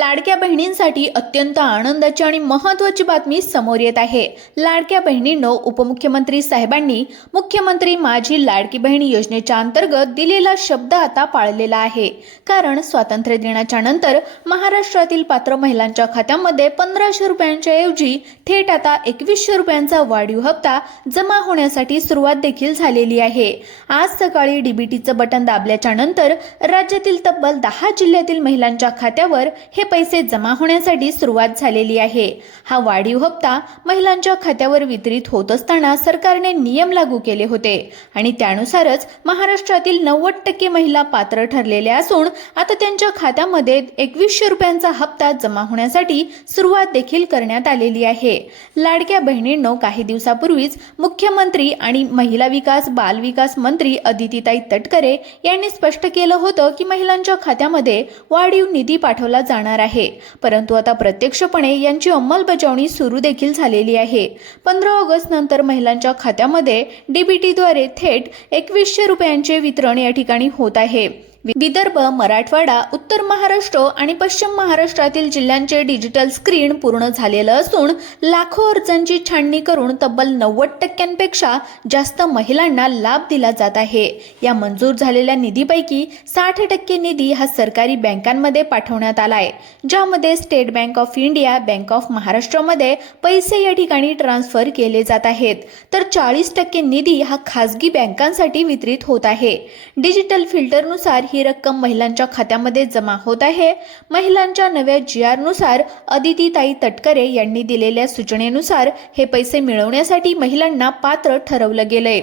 लाडक्या बहिणींसाठी अत्यंत आनंदाची आणि महत्त्वाची बातमी समोर येत आहे। लाडक्या बहिणींनो, उपमुख्यमंत्री साहेबांनी मुख्यमंत्री माझी लाडकी बहीण योजनेच्या अंतर्गत दिलेला शब्द आता पाळलेला आहे। कारण स्वातंत्र्य दिनाच्या नंतर महाराष्ट्रातील पात्र महिलांच्या खात्यामध्ये 1500 रुपयांच्या ऐवजी थेट आता 2100 रुपयांचा वाढीव हप्ता जमा होण्यासाठी सुरुवात देखील झालेली आहे। आज सकाळी डीबीटीचं बटन दाबल्याच्या नंतर राज्यातील तब्बल 10 जिल्ह्यातील महिलांच्या खात्यावर हे पैसे जमा होण्यासाठी सुरुवात झालेली आहे। हा वाढीव हप्ता महिलांच्या खात्यावर वितरित होत असताना सरकारने नियम लागू केले होते आणि त्यानुसारच महाराष्ट्रातील 90% महिला पात्र ठरलेल्या असून आता त्यांच्या खात्यामध्ये 2100 रुपयांचा हप्ता जमा होण्यासाठी सुरुवात देखील करण्यात आलेली आहे। लाडक्या बहिणींनो, काही दिवसापूर्वीच मुख्यमंत्री आणि महिला विकास बाल विकास मंत्री अदितीताई तटकरे यांनी स्पष्ट केलं होतं की महिलांच्या खात्यामध्ये वाढीव निधी पाठवला जाणार आहे, परंतु आता प्रत्यक्षपणे यांची अंमलबजावणी सुरू देखील झालेली आहे। 15 ऑगस्ट नंतर महिलांच्या खात्यामध्ये डीबीटीद्वारे थेट 2100 रुपयांचे वितरण या ठिकाणी होत आहे। विदर्भ, मराठवाडा, उत्तर महाराष्ट्र आणि पश्चिम महाराष्ट्रातील जिल्ह्यांचे डिजिटल स्क्रीन पूर्ण झालेलं असून लाखो अर्जांची छाननी करून तब्बल 90% जास्त महिलांना लाभ दिला जात आहे। या मंजूर झालेल्या निधीपैकी 60% निधी हा सरकारी बँकांमध्ये पाठवण्यात आलाय, ज्यामध्ये state bank of India, bank of महाराष्ट्रमध्ये पैसे या ठिकाणी ट्रान्सफर केले जात आहेत, तर 40% निधी हा खासगी बँकांसाठी वितरित होत आहे। डिजिटल फिल्टरनुसार ही रक्कम महिलांच्या खात्यामध्ये जमा होत आहे। महिलांच्या नव्या GR नुसार अदितीताई तटकरे यांनी दिलेल्या सूचनेनुसार हे पैसे मिळवण्यासाठी महिलांना पात्र ठरवलं गेलंय।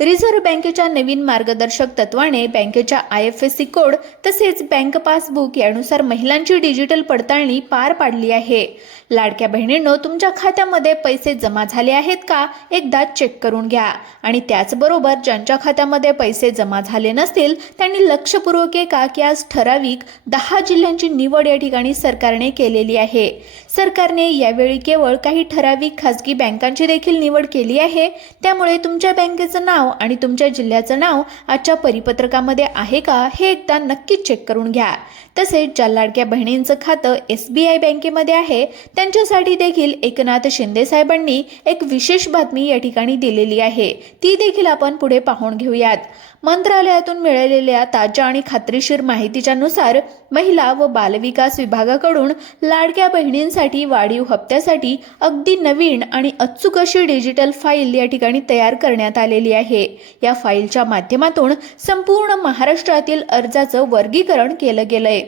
रिझर्व्ह बँकेच्या नवीन मार्गदर्शक तत्वाने बँकेच्या IFSC कोड तसेच बँक पासबुक यानुसार महिलांची डिजिटल पडताळणी पार पाडली आहे। लाडक्या बहिणींनो, तुमच्या खात्यामध्ये पैसे जमा झाले आहेत का एकदा चेक करून घ्या आणि त्याचबरोबर ज्यांच्या खात्यामध्ये पैसे जमा झाले नसतील त्यांनी लक्षपूर्वक ऐका की आज ठराविक 10 जिल्ह्यांची निवड या ठिकाणी सरकारने केलेली आहे। सरकारने यावेळी केवळ काही ठराविक खासगी बँकांची देखील निवड केली आहे, त्यामुळे तुमच्या बँकेचं नाव आणि तुमच्या जिल्ह्याचं नाव आजच्या परिपत्रकामध्ये आहे का हे एकदा नक्की चेक करून घ्या। तसेच ज्या लाडक्या बहिणींचं खातं SBI बँकेमध्ये आहे त्यांच्यासाठी देखील एकनाथ शिंदे साहेबांनी एक विशेष बातमी या ठिकाणी दिलेली आहे, ती देखील आपण पुढे पाहून घेऊयात। मंत्रालयातून मिळालेल्या ताज्या आणि खात्रीशीर माहितीच्या नुसार महिला व बालविकास विभागाकडून लाडक्या बहिणींसाठी वाढीव हप्त्यासाठी अगदी नवीन आणि अचूक अशी डिजिटल फाईल या ठिकाणी तयार करण्यात आलेली आहे। या फाईलच्या माध्यमातून संपूर्ण महाराष्ट्रातील अर्जाचं वर्गीकरण केलं गेलंय।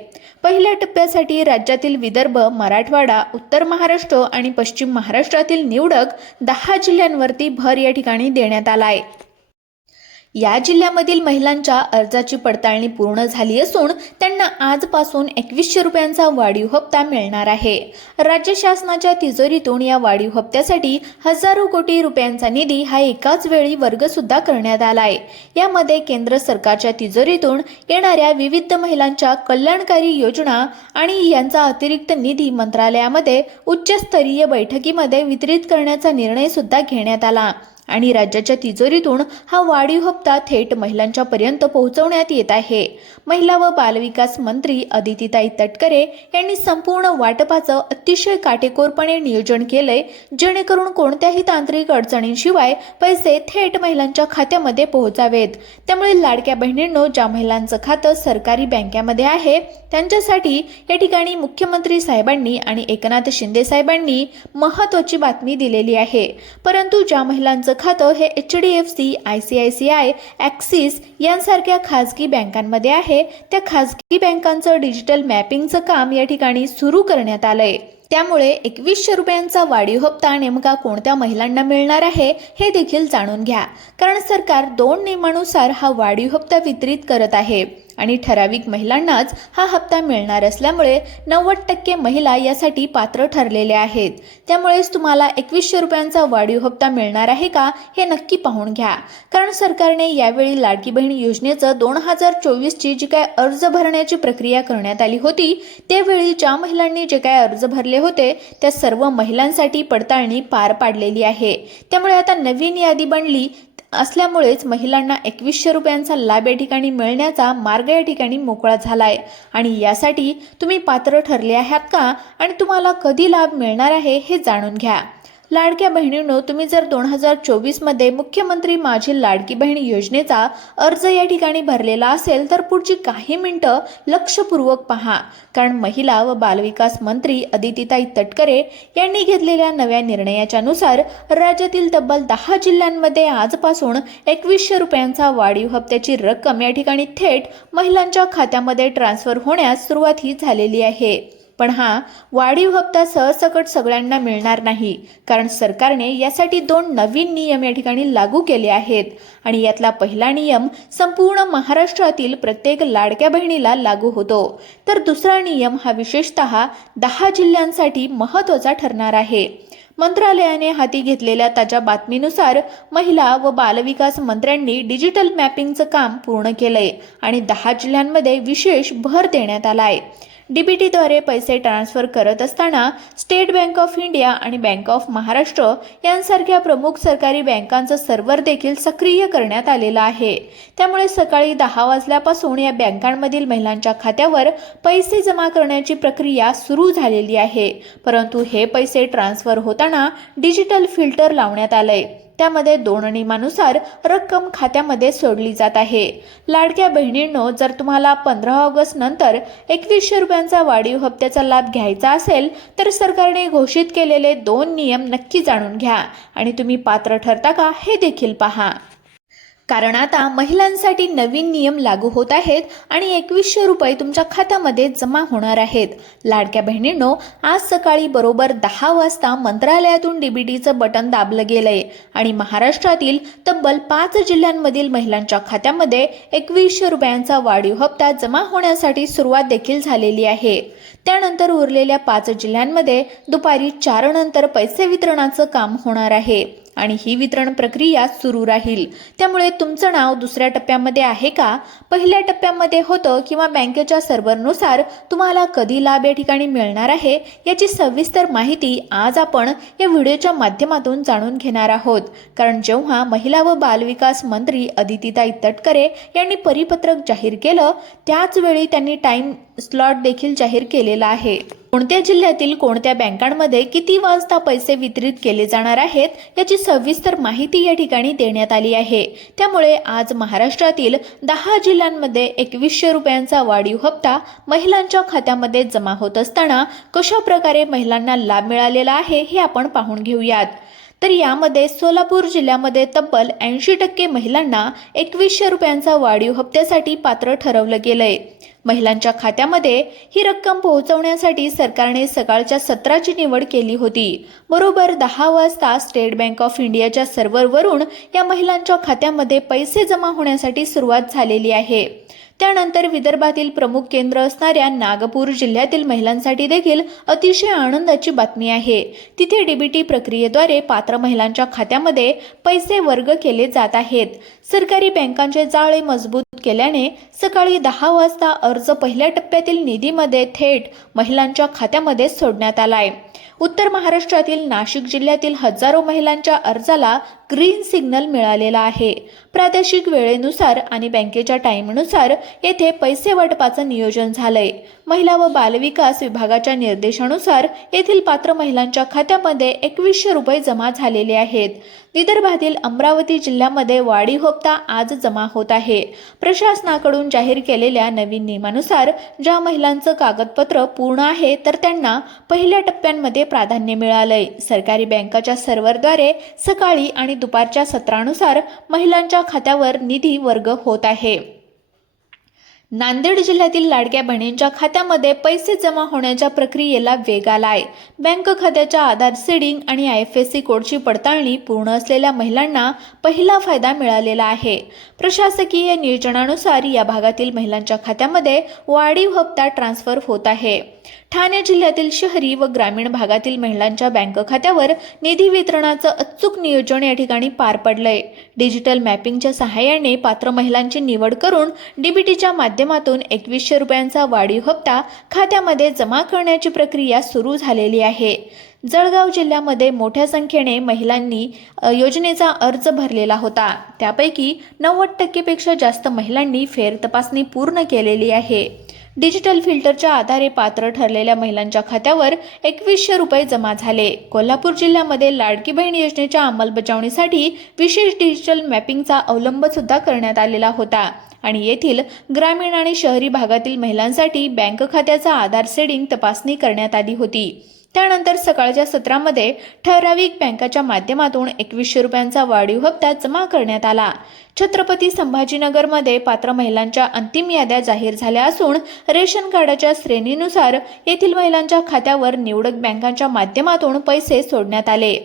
पहिल्या टप्प्यासाठी राज्यातील विदर्भ, मराठवाडा, उत्तर महाराष्ट्र आणि पश्चिम महाराष्ट्रातील निवडक 10 जिल्ह्यांवरती भर या ठिकाणी देण्यात आलाय। या जिल्ह्यामधील महिलांच्या अर्जाची पडताळणी पूर्ण झाली असून त्यांना आजपासून 2100 रुपयांचा वाढीव हप्ता मिळणार आहे। राज्य शासनाच्या तिजोरीतून या वाढीव हप्त्यासाठी हजारो कोटी रुपयांचा निधी हा एकाच वेळी वर्ग सुद्धा करण्यात आलाय। यामध्ये केंद्र सरकारच्या तिजोरीतून येणाऱ्या विविध महिलांच्या कल्याणकारी योजना आणि यांचा अतिरिक्त निधी मंत्रालयामध्ये उच्चस्तरीय बैठकीमध्ये वितरित करण्याचा निर्णय सुद्धा घेण्यात आला आणि राज्याच्या तिजोरीतून हा वाढीव हप्ता थेट महिलांच्या पर्यंत पोहोचवण्यात येत आहे। महिला व बालविकास मंत्री अदितीताई तटकरे यांनी संपूर्ण वाटपाचं अतिशय काटेकोरपणे नियोजन केलंय, जेणेकरून कोणत्याही तांत्रिक अडचणींशिवाय पैसे थेट महिलांच्या खात्यामध्ये पोहोचावेत। त्यामुळे लाडक्या बहिणींनो, ज्या महिलांचं खातं सरकारी बँकेमध्ये आहे त्यांच्यासाठी या ठिकाणी मुख्यमंत्री साहेबांनी आणि एकनाथ शिंदे साहेबांनी महत्त्वाची बातमी दिलेली आहे, परंतु ज्या महिलांचं खातं हे HDFC, ICICI, ॲक्सिस यांसारख्या खासगी बँकांमध्ये आहे त्या खासगी बँकांचं डिजिटल मॅपिंगचं काम या ठिकाणी सुरू करण्यात आलंय। त्यामुळे 2100 रुपयांचा वाढीव हप्ता नेमका कोणत्या महिलांना मिळणार आहे हे देखील जाणून घ्या, कारण सरकार 2 नियमानुसार हा वाढीव हप्ता वितरित करत आहे आणि ठराविक महिलांनाच हा हप्ता मिळणार असल्यामुळे 90% महिला यासाठी पात्र ठरलेल्या आहेत। त्यामुळेच तुम्हाला 2100 रुपयांचा वाढीव हप्ता मिळणार आहे का हे नक्की पाहून घ्या, कारण सरकारने यावेळी लाडकी बहीण योजनेचं 2024 ची जी काय अर्ज भरण्याची प्रक्रिया करण्यात आली होती त्यावेळी ज्या महिलांनी जे काय अर्ज भरले होते त्या सर्व महिलांसाठी पडताळणी पार पाडलेली आहे। त्यामुळे आता नवीन यादी बनली असल्यामुळेच महिलांना 2100 रुपयांचा लाभ या ठिकाणी मिळण्याचा मार्ग या ठिकाणी मोकळा झालाय आणि यासाठी तुम्ही पात्र ठरले आहात का आणि तुम्हाला कधी लाभ मिळणार आहे हे जाणून घ्या। लाडक्या बहिणींनो, तुम्ही जर 2024 मध्ये मुख्यमंत्री माझी लाडकी बहीण योजनेचा अर्ज या ठिकाणी भरलेला असेल तर पुढची काही मिनिटं लक्षपूर्वक पहा, कारण महिला व बालविकास मंत्री अदितीताई तटकरे यांनी घेतलेल्या नव्या निर्णयाच्या नुसार राज्यातील तब्बल 10 जिल्ह्यांमध्ये आजपासून 2100 रुपयांचा वाढीव हप्त्याची रक्कम या ठिकाणी थेट महिलांच्या खात्यामध्ये ट्रान्सफर होण्यास सुरुवात ही झालेली आहे। पण हा वाढीव हप्ता सहसकट सगळ्यांना मिळणार नाही, कारण सरकारने यासाठी 2 नवीन नियम या ठिकाणी लागू केले आहेत आणि यातला पहिला नियम संपूर्ण महाराष्ट्रातील प्रत्येक लाडक्या बहिणीला लागू होतो, तर दुसरा नियम हा विशेषतः 10 जिल्ह्यांसाठी महत्त्वाचा ठरणार आहे। मंत्रालयाने हाती घेतलेल्या ताज्या बातमीनुसार महिला व बालविकास मंत्र्यांनी डिजिटल मॅपिंगचं काम पूर्ण केलंय आणि 10 जिल्ह्यांमध्ये विशेष भर देण्यात आलाय। डीबीटीद्वारे पैसे ट्रान्सफर करत असताना स्टेट बँक ऑफ इंडिया आणि बँक ऑफ महाराष्ट्र यांसारख्या प्रमुख सरकारी बँकांचं सर्व्हर देखील सक्रिय करण्यात आलेलं आहे। त्यामुळे सकाळी 10 वाजल्यापासून या बँकांमधील महिलांच्या खात्यावर पैसे जमा करण्याची प्रक्रिया सुरू झालेली आहे, परंतु हे पैसे ट्रान्सफर होताना डिजिटल फिल्टर लावण्यात आलंय। त्यामध्ये 2 नियमानुसार रक्कम खात्यामध्ये सोडली जात आहे। लाडक्या बहिणींनो, जर तुम्हाला 15 ऑगस्ट नंतर 2100 रुपयांचा वाढीव हप्त्याचा लाभ घ्यायचा असेल तर सरकारने घोषित केलेले 2 नियम नक्की जाणून घ्या आणि तुम्ही पात्र ठरता का हे देखील पहा, कारण आता महिलांसाठी नवीन नियम लागू होत आहेत आणि 2100 रुपये तुमच्या खात्यामध्ये जमा होणार आहेत। लाडक्या बहिणींनो, आज सकाळी बरोबर 10 वाजता मंत्रालयातून डीबीटीचं बटन दाबलं गेलंय आणि महाराष्ट्रातील तब्बल 5 जिल्ह्यांमधील महिलांच्या खात्यामध्ये 2100 रुपयांचा वाढीव हप्ता जमा होण्यासाठी सुरुवात देखील झालेली आहे। त्यानंतर उरलेल्या 5 जिल्ह्यांमध्ये दुपारी 4 नंतर पैसे वितरणाचं काम होणार आहे आणि ही वितरण प्रक्रिया सुरू राहील। त्यामुळे तुमचं नाव दुसऱ्या टप्प्यामध्ये आहे का, पहिल्या टप्प्यामध्ये होतं किंवा बँकेच्या सर्व्हरनुसार तुम्हाला कधी लाभ या ठिकाणी मिळणार आहे याची सविस्तर माहिती आज आपण या व्हिडिओच्या माध्यमातून जाणून घेणार आहोत। कारण जेव्हा महिला व बालविकास मंत्री अदितीताई तटकरे यांनी परिपत्रक जाहीर केलं त्याच वेळी त्यांनी टाइम स्लॉट देखील जाहीर केलेला आहे। कोणत्या जिल्ह्यातील कोणत्या बँकांमध्ये किती वाजता पैसे वितरित केले जाणार आहेत याची सविस्तर माहिती या ठिकाणी देण्यात आली आहे। त्यामुळे आज महाराष्ट्रातील 10 जिल्ह्यांमध्ये 2100 रुपयांचा वाढीव हप्ता महिलांच्या खात्यामध्ये जमा होत असताना कशा प्रकारे महिलांना लाभ मिळालेला आहे हे आपण पाहून घेऊयात। तर यामध्ये सोलापूर जिल्ह्यामध्ये तब्बल 80% महिलांना 2100 रुपयांचा वाढीव हप्त्यासाठी पात्र ठरवलं गेलंय। महिलांच्या खात्यामध्ये ही रक्कम पोहोचवण्यासाठी सरकारने सकाळच्या सत्राची निवड केली होती। बरोबर 10 वाजता स्टेट बँक ऑफ इंडियाच्या सर्व्हरवरून या महिलांच्या खात्यामध्ये पैसे जमा होण्यासाठी सुरुवात झालेली आहे। त्यानंतर विदर्भातील प्रमुख केंद्र असणाऱ्या नागपूर जिल्ह्यातील महिलांसाठी देखील अतिशय आनंदाची बातमी आहे। तिथे डीबीटी प्रक्रियेद्वारे पात्र महिलांच्या खात्यामध्ये पैसे वर्ग केले जात आहेत। सरकारी बँकांचे जाळे मजबूत केल्याने सकाळी 10 वाजता अर्ज पहिल्या टप्प्यातील निधीमध्ये थेट महिलांच्या खात्यामध्ये सोडण्यात आलाय। उत्तर महाराष्ट्रातील नाशिक जिल्ह्यातील हजारो महिलांच्या अर्जाला ग्रीन सिग्नल मिळालेला आहे। प्रादेशिक वेळेनुसार आणि बँकेच्या टाईमनुसार येथे पैसे वाटपाचं नियोजन झालंय। महिला व बालविकास विभागाच्या निर्देशानुसार येथील पात्र महिलांच्या खात्यामध्ये 2100 रुपये जमा झालेले आहेत। विदर्भातील अमरावती जिल्ह्यामध्ये वाढीव हप्ता आज जमा होत आहे। प्रशासनाकडून जाहीर केलेल्या नवीन नियमानुसार ज्या महिलांचं कागदपत्र पूर्ण आहे तर त्यांना पहिल्या टप्प्यांमध्ये प्राधान्य मिळालंय। सरकारी बँकाच्या सर्व्हरद्वारे सकाळी आणि दुपारच्या सत्रानुसार महिलांच्या खात्यावर निधी वर्ग होत आहे। नांदेड जिल्ह्यातील लाडक्या बहिणींच्या खात्यामध्ये पैसे जमा होण्याच्या प्रक्रियेला वेग आलाय। बँक खात्याच्या आधार सीडिंग आणि IFSC कोडची पडताळणी पूर्ण असलेल्या महिलांना पहिला फायदा मिळालेला आहे। प्रशासकीय नियोजनानुसार या भागातील महिलांच्या खात्यामध्ये वाढीव हप्ता ट्रान्सफर होत आहे। ठाणे जिल्ह्यातील शहरी व ग्रामीण भागातील महिलांच्या बँक खात्यावर निधी वितरणाचं अचूक नियोजन या ठिकाणी पार पडलंय। डिजिटल मॅपिंगच्या सहाय्याने पात्र महिलांची निवड करून डीबीटीच्या माध्यमातून 2100 रुपयांचा वाढीव हप्ता खात्यामध्ये जमा करण्याची प्रक्रिया सुरू झालेली आहे। जळगाव जिल्ह्यामध्ये मोठ्या संख्येने महिलांनी योजनेचा अर्ज भरलेला होता। त्यापैकी 90% पेक्षा जास्त महिलांनी फेर तपासणी पूर्ण केलेली आहे। डिजिटल फिल्टरच्या आधारे पात्र ठरलेल्या महिलांच्या खात्यावर 2100 रुपये जमा झाले। कोल्हापूर जिल्ह्यामध्ये लाडकी बहीण योजनेच्या अंमलबजावणीसाठी विशेष डिजिटल मॅपिंगचा अवलंब सुद्धा करण्यात आलेला होता आणि येथील ग्रामीण आणि शहरी भागातील महिलांसाठी बँक खात्याचा आधार सेडिंग तपासणी करण्यात आली होती। त्यानंतर सकाळच्या सत्रामध्ये ठराविक बँकाच्या माध्यमातून 2100 रुपयांचा वाढीव हप्ता जमा करण्यात आला। छत्रपती संभाजीनगरमध्ये पात्र महिलांच्या अंतिम याद्या जाहीर झाल्या असून रेशन कार्डाच्या श्रेणीनुसार येथील महिलांच्या खात्यावर निवडक बँकांच्या माध्यमातून पैसे सोडण्यात आले।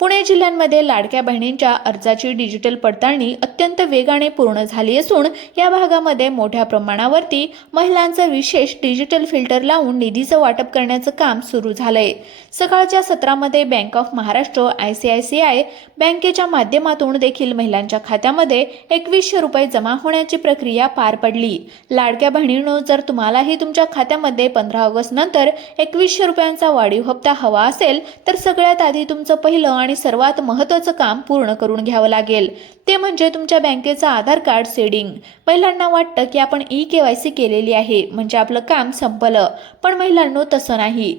पुणे जिल्ह्यामध्ये लाडक्या बहिणींच्या अर्जाची डिजिटल पडताळणी अत्यंत वेगाने पूर्ण झाली असून या भागामध्ये मोठ्या प्रमाणावरती महिलांचं विशेष डिजिटल फिल्टर लावून निधीचं वाटप करण्याचं काम सुरू झालंय। सकाळच्या सत्रामध्ये बँक ऑफ महाराष्ट्र ICICI बँकेच्या माध्यमातून देखील महिलांच्या खात्यामध्ये 2100 रुपये जमा होण्याची प्रक्रिया पार पडली। लाडक्या बहिणींनो, जर तुम्हालाही तुमच्या खात्यामध्ये 15 ऑगस्ट नंतर 2100 रुपयांचा वाढीव हप्ता हवा असेल तर सगळ्यात आधी तुमचं पहिलं आणि सर्वात महत्त्वाचं काम पूर्ण करून घ्यावं लागेल, ते म्हणजे तुमच्या बँकेचं आधार कार्ड सेडिंग। महिलांना वाटतं की आपण KYC केलेली आहे म्हणजे आपलं काम संपलं, पण महिलांनो तसं नाही।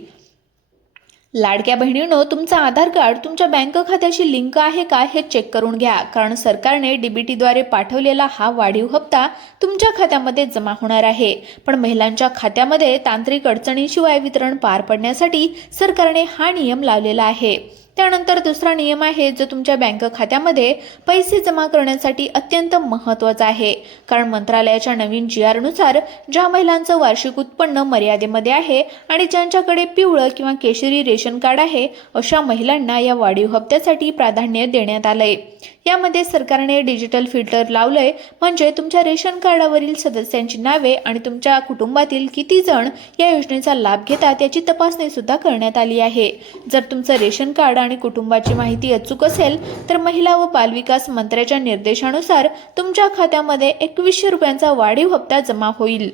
लाडक्या बहिणींनो, तुमचं आधार कार्ड तुमच्या बँक खात्याशी लिंक आहे का हे चेक करून घ्या, कारण सरकारने डीबीटीद्वारे पाठवलेला हा वाढीव हप्ता तुमच्या खात्यामध्ये जमा होणार आहे। पण महिलांच्या खात्यामध्ये तांत्रिक अडचणीशिवाय वितरण पार पडण्यासाठी सरकारने हा नियम लावलेला आहे। त्यानंतर दुसरा नियम आहे जो तुमच्या बँक खात्यामध्ये पैसे जमा करण्यासाठी अत्यंत महत्त्वाचा आहे, कारण मंत्रालयाच्या नवीन GR नुसार ज्या महिलांचं वार्षिक उत्पन्न मर्यादेमध्ये आहे आणि ज्यांच्याकडे पिवळं किंवा केशरी रेशन कार्ड आहे अशा महिलांना या वाढीव हप्त्यासाठी प्राधान्य देण्यात आलंय। यामध्ये सरकारने डिजिटल फिल्टर लावलंय, म्हणजे तुमच्या रेशन कार्डावरील सदस्यांची नावे आणि तुमच्या कुटुंबातील किती जण या योजनेचा लाभ घेतात याची तपासणी सुद्धा करण्यात आली आहे। जर तुमचं रेशन कार्ड आणि कुटुंबाची माहिती अचूक असेल तर महिला व बालविकास मंत्र्याच्या निर्देशानुसार तुमच्या खात्यामध्ये 2100 रुपयांचा वाढीव हप्ता जमा होईल।